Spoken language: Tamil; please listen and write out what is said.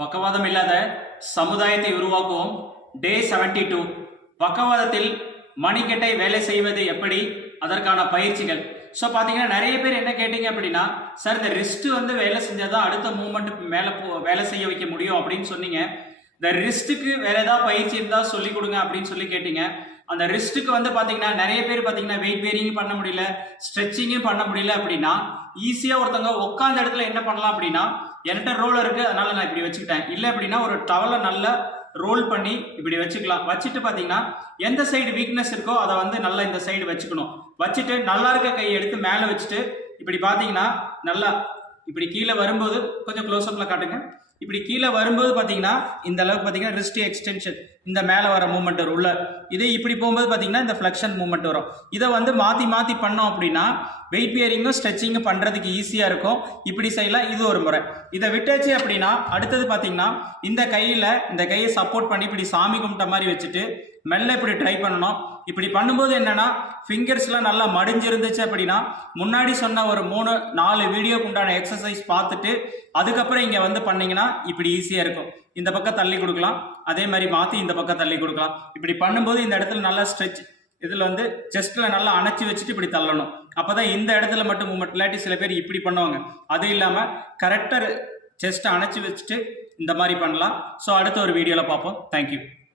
பக்கவாதம் இல்லாத சமுதாயத்தை உருவாக்குவோம். டே 72 டூ பக்கவாதத்தில் மணிக்கட்டை வேலை செய்வது எப்படி? அதற்கான பயிற்சிகள். ஸோ பார்த்தீங்கன்னா நிறைய பேர் என்ன கேட்டீங்க அப்படின்னா சார் இந்த ரிஸ்ட் வந்து வேலை செஞ்சால் தான் அடுத்த மூமெண்ட் மேலே போ வேலை செய்ய வைக்க முடியும் அப்படின்னு சொன்னீங்க. இந்த ரிஸ்ட்டுக்கு வேற ஏதாவது பயிற்சி இருந்தால் சொல்லிக் கொடுங்க அப்படின்னு சொல்லி கேட்டீங்க. அந்த ரிஸ்ட்டுக்கு வந்து பார்த்தீங்கன்னா நிறைய பேர் பார்த்தீங்கன்னா வெயிட் பேரிங்கும் பண்ண முடியல ஸ்ட்ரெச்சிங்கும் பண்ண முடியல அப்படின்னா ஈஸியாக ஒருத்தவங்க உட்காந்த இடத்துல என்ன பண்ணலாம் அப்படின்னா என்கிட்ட ரோல் இருக்குது அதனால் நான் இப்படி வச்சுக்கிட்டேன். இல்லை அப்படின்னா ஒரு டவலை நல்லா ரோல் பண்ணி இப்படி வச்சுக்கலாம். வச்சுட்டு பார்த்தீங்கன்னா எந்த சைடு வீக்னஸ் இருக்கோ அதை வந்து நல்லா இந்த சைடு வச்சுக்கணும். வச்சுட்டு நல்லா இருக்க கையை எடுத்து மேலே வச்சுட்டு இப்படி பார்த்தீங்கன்னா நல்லா இப்படி கீழே வரும்போது கொஞ்சம் க்ளோஸ்அப்பில் காட்டுங்க. இப்படி கீழே வரும்போது பார்த்தீங்கன்னா இந்த அளவுக்கு பார்த்தீங்கன்னா ரிஸ்ட் எக்ஸ்டென்ஷன் இந்த மேலே வர மூமெண்ட் வரும். உள்ள. இதே இப்படி போகும்போது பார்த்தீங்கன்னா இந்த ஃப்ளெக்ஷன் மூமெண்ட் வரும். இதை வந்து மாற்றி மாற்றி பண்ணோம் அப்படின்னா வெயிட் பியரிங்கும் ஸ்ட்ரெச்சிங்கும் பண்ணுறதுக்கு ஈஸியாக இருக்கும். இப்படி செய்யலாம். இது ஒரு முறை. இதை விட்டாச்சு அப்படின்னா அடுத்தது பார்த்தீங்கன்னா இந்த கையில் இந்த கையை சப்போர்ட் பண்ணி இப்படி சாமி கும்பிட்ட மாதிரி வச்சுட்டு மெல்ல இப்படி ட்ரை பண்ணணும். இப்படி பண்ணும்போது என்னென்னா ஃபிங்கர்ஸ்லாம் நல்லா மடிஞ்சிருந்துச்சு அப்படின்னா முன்னாடி சொன்ன ஒரு மூணு நாலு வீடியோக்கு உண்டான எக்ஸசைஸ் பார்த்துட்டு அதுக்கப்புறம் இங்கே வந்து பண்ணிங்கன்னா இப்படி ஈஸியாக இருக்கும். இந்த பக்கம் தள்ளி கொடுக்கலாம். அதே மாதிரி மாற்றி இந்த பக்கம் தள்ளி கொடுக்கலாம். இப்படி பண்ணும்போது இந்த இடத்துல நல்லா ஸ்ட்ரெச் இதில் வந்து செஸ்ட்டில் நல்லா அணைச்சி வச்சுட்டு இப்படி தள்ளணும். அப்போ தான் இந்த இடத்துல மட்டும் மூமெண்ட் இல்லாட்டி சில பேர் இப்படி பண்ணுவாங்க. அது இல்லாமல் கரெக்டாக செஸ்ட்டை அணைச்சி வச்சுட்டு இந்த மாதிரி பண்ணலாம். ஸோ அடுத்த ஒரு வீடியோவில் பார்ப்போம். தேங்க்யூ